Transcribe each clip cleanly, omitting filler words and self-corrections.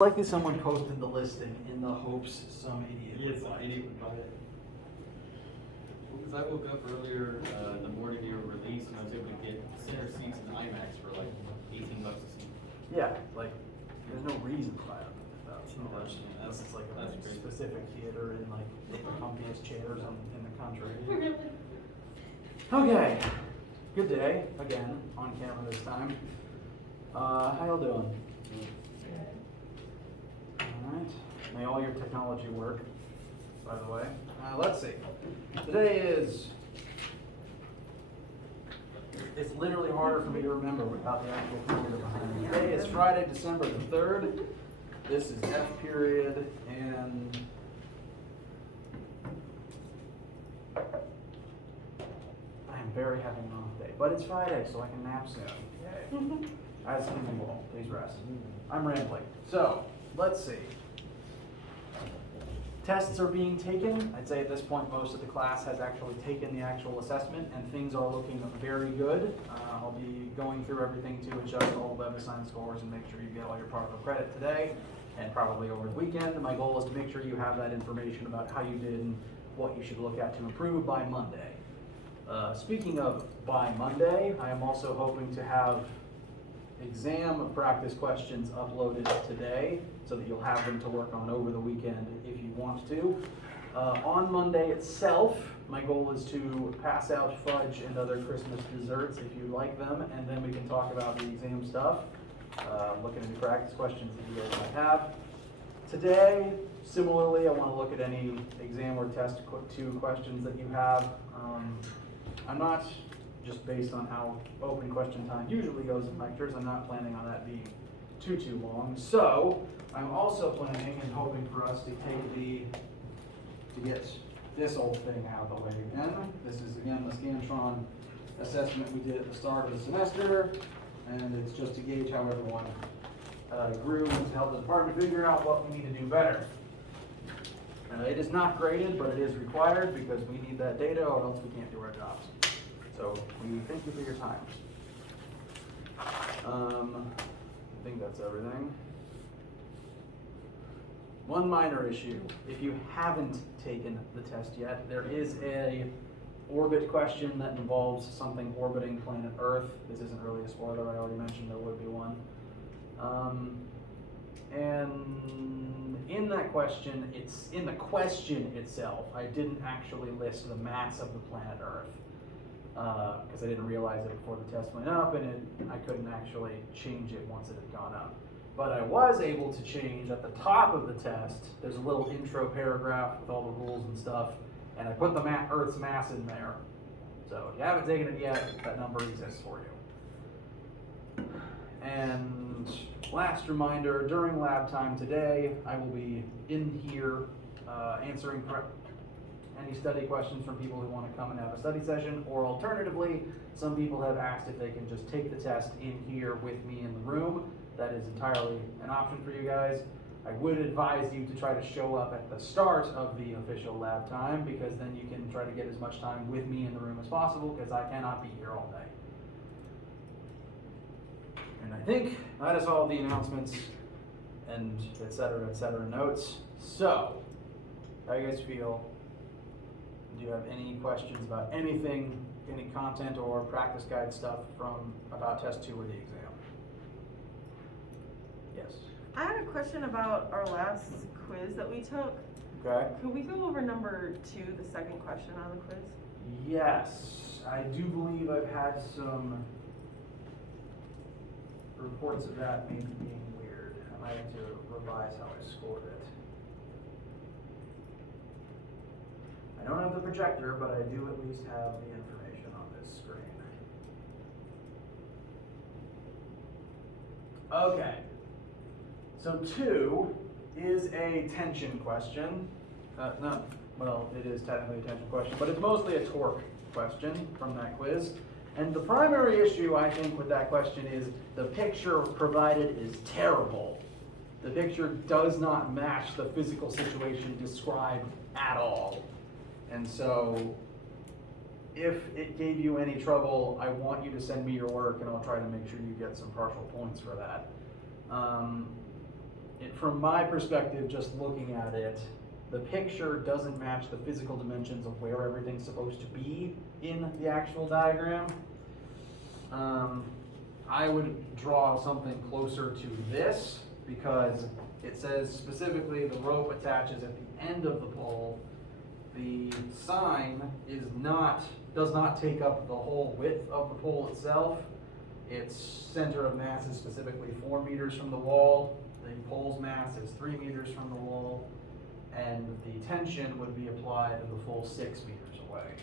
Likely someone posted the listing in the hopes some idiot would buy it. Idiot would buy it. Well, because I woke up earlier the morning you were released, and I was able to get center seats in IMAX for like $18 a seat. Yeah, like, there's no reason to buy it. That's It's like a great. specific theater in like the comfiest chairs in the country. Okay, good day, again, on camera this time. How y'all doing? Alright, may all your technology work, by the way. Let's see, today is, it's literally harder for me to remember without the actual computer behind me. Today is Friday, December the 3rd. This is F period, and I am very having an off day. But it's Friday, so I can nap soon. Yay. As can you all. Please rest. I'm rambling. So, let's see. Tests are being taken. I'd say at this point most of the class has actually taken the actual assessment, and things are looking very good. I'll be going through everything to adjust all the web assigned scores and make sure you get all your partial credit today and probably over the weekend. My goal is to make sure you have that information about how you did and what you should look at to improve by Monday. Speaking of by Monday, I am also hoping to have exam practice questions uploaded today so that you'll have them to work on over the weekend if you want to. On Monday itself, my goal is to pass out fudge and other Christmas desserts if you like them, and then we can talk about the exam stuff, look at any practice questions that you guys might have. Today, similarly, I want to look at any exam or test 2 questions that you have. I'm not, just based on how open question time usually goes in lectures, I'm not planning on that being too long. So, I'm also planning and hoping for us to get this old thing out of the way again. This is again the Scantron assessment we did at the start of the semester, and it's just to gauge how everyone grew and to help the department figure out what we need to do better. It is not graded, but it is required because we need that data or else we can't do our jobs. So we thank you for your time. I think that's everything. One minor issue, if you haven't taken the test yet, there is a orbit question that involves something orbiting planet Earth. This isn't really a spoiler, I already mentioned there would be one. And in that question, it's in the question itself, I didn't actually list the mass of the planet Earth because I didn't realize it before the test went up, and I couldn't actually change it once it had gone up. But I was able to change at the top of the test. There's a little intro paragraph with all the rules and stuff, and I put the Earth's mass in there. So if you haven't taken it yet, that number exists for you. And last reminder, during lab time today, I will be in here answering any study questions from people who want to come and have a study session, or alternatively, some people have asked if they can just take the test in here with me in the room. That is entirely an option for you guys. I would advise you to try to show up at the start of the official lab time, because then you can try to get as much time with me in the room as possible, because I cannot be here all day. And I think that is all the announcements and et cetera notes. So, how you guys feel? Do you have any questions about anything, any content or practice guide stuff about test 2 or the exam? Yes. I had a question about our last quiz that we took. Okay. Could we go over number 2, the second question on the quiz? Yes, I do believe I've had some reports of that maybe being weird. I might have to revise how I scored it. I don't have the projector, but I do at least have the information on this screen. Okay. So 2 is a tension question. Well, it is technically a tension question, but it's mostly a torque question from that quiz. And the primary issue, I think, with that question is the picture provided is terrible. The picture does not match the physical situation described at all. And so, if it gave you any trouble, I want you to send me your work and I'll try to make sure you get some partial points for that. from my perspective, just looking at it, the picture doesn't match the physical dimensions of where everything's supposed to be in the actual diagram. I would draw something closer to this because it says specifically the rope attaches at the end of the pole. The sign does not take up the whole width of the pole itself. Its center of mass is specifically 4 meters from the wall. The pole's mass is 3 meters from the wall. And the tension would be applied in the full 6 meters away.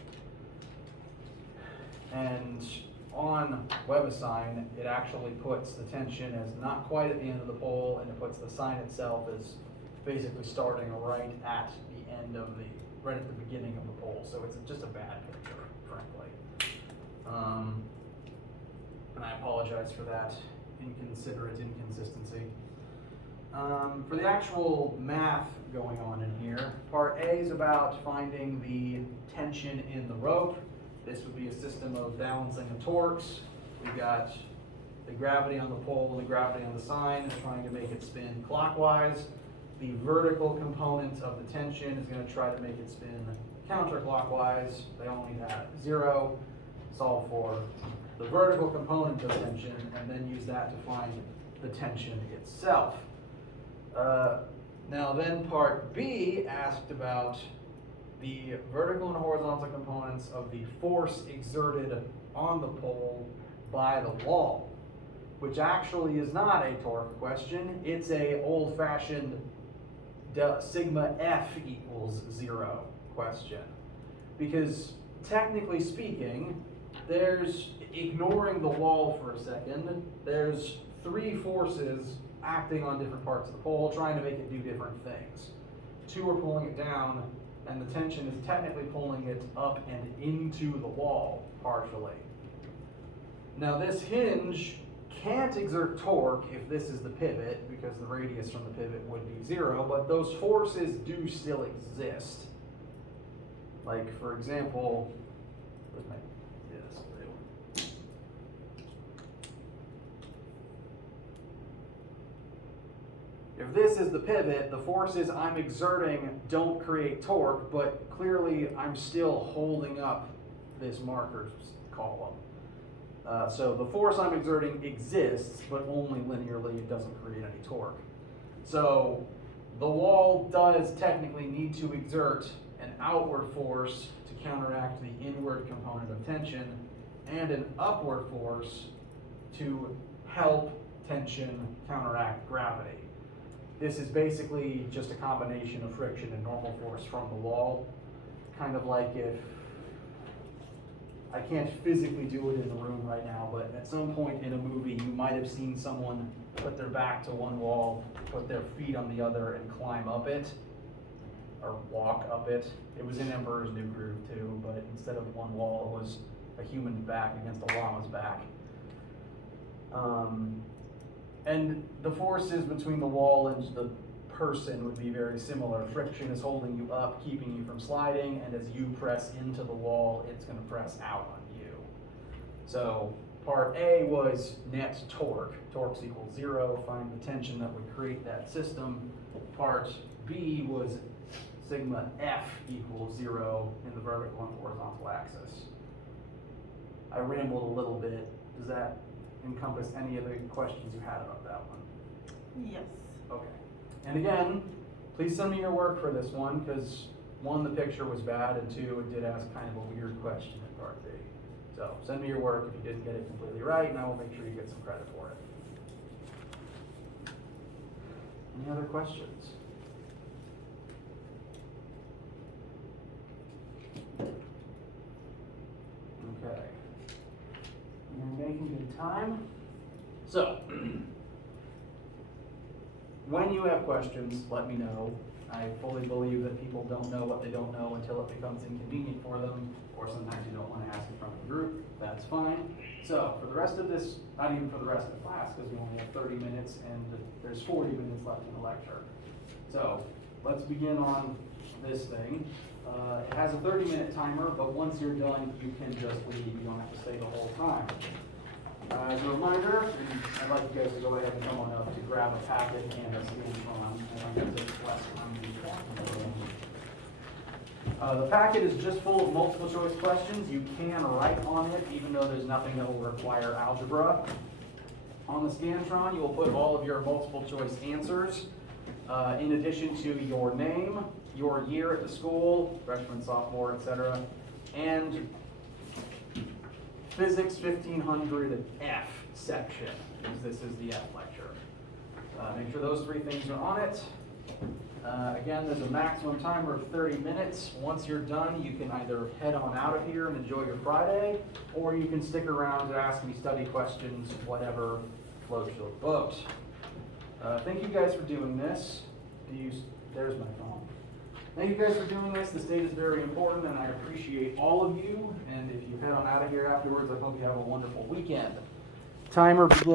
And on WebAssign, it actually puts the tension as not quite at the end of the pole, and it puts the sign itself as basically starting right at the beginning of the pole. So it's just a bad picture, frankly. And I apologize for that inconsistency. For the actual math going on in here, part A is about finding the tension in the rope. This would be a system of balancing of torques. We've got the gravity on the pole and the gravity on the sign, and trying to make it spin clockwise. The vertical component of the tension is going to try to make it spin counterclockwise. They all need to have 0. Solve for the vertical component of tension, and then use that to find the tension itself. Now then part B asked about the vertical and horizontal components of the force exerted on the pole by the wall, which actually is not a torque question. It's a old-fashioned sigma F equals 0 question. Because technically speaking, ignoring the wall for a second, there's 3 forces acting on different parts of the pole, trying to make it do different things. 2 are pulling it down, and the tension is technically pulling it up and into the wall, partially. Now this hinge can't exert torque if this is the pivot, because the radius from the pivot would be 0, but those forces do still exist. Like, for example, if this is the pivot, the forces I'm exerting don't create torque, but clearly I'm still holding up this marker's column. So the force I'm exerting exists, but only linearly. It doesn't create any torque. So the wall does technically need to exert an outward force to counteract the inward component of tension, and an upward force to help tension counteract gravity. This is basically just a combination of friction and normal force from the wall. Kind of like if, I can't physically do it in the room right now, but at some point in a movie, you might have seen someone put their back to one wall, put their feet on the other, and climb up it, or walk up it. It was in Emperor's New Groove too, but instead of one wall, it was a human back against a llama's back. And the forces between the wall and the person would be very similar. Friction is holding you up, keeping you from sliding, and as you press into the wall, it's going to press out on you. So part A was net torque. Torque's equals 0. Find the tension that would create that system. Part B was sigma F equals 0 in the vertical and horizontal axis. I rambled a little bit. Does that encompass any of the questions you had about that one? Yes. Okay. And again, please send me your work for this one, because 1, the picture was bad, and 2, it did ask kind of a weird question in part B. So send me your work if you didn't get it completely right, and I will make sure you get some credit for it. Any other questions? Okay. You're making good time. So, when you have questions, let me know. I fully believe that people don't know what they don't know until it becomes inconvenient for them, or sometimes you don't want to ask in front of the group. That's fine. So, for the rest of this, not even for the rest of the class, because we only have 30 minutes and there's 40 minutes left in the lecture. So, let's begin on this thing. It has a 30-minute timer, but once you're done, you can just leave. You don't have to stay the whole time. As a reminder, I'd like you guys to go ahead and come on up to grab a packet and a scan from, and I'm going to take less time. The packet is just full of multiple choice questions. You can write on it, even though there's nothing that will require algebra. On the Scantron, you will put all of your multiple choice answers, in addition to your name, your year at the school, freshman, sophomore, etc., and Physics 1500 F section, because this is the F lecture. Make sure those three things are on it. Again, there's a maximum timer of 30 minutes. Once you're done, you can either head on out of here and enjoy your Friday, or you can stick around to ask me study questions, whatever floats your boat. Thank you guys for doing this. There's my phone. Thank you guys for doing this. This date is very important, and I appreciate all of you. And if you head on out of here afterwards, I hope you have a wonderful weekend. Timer begins.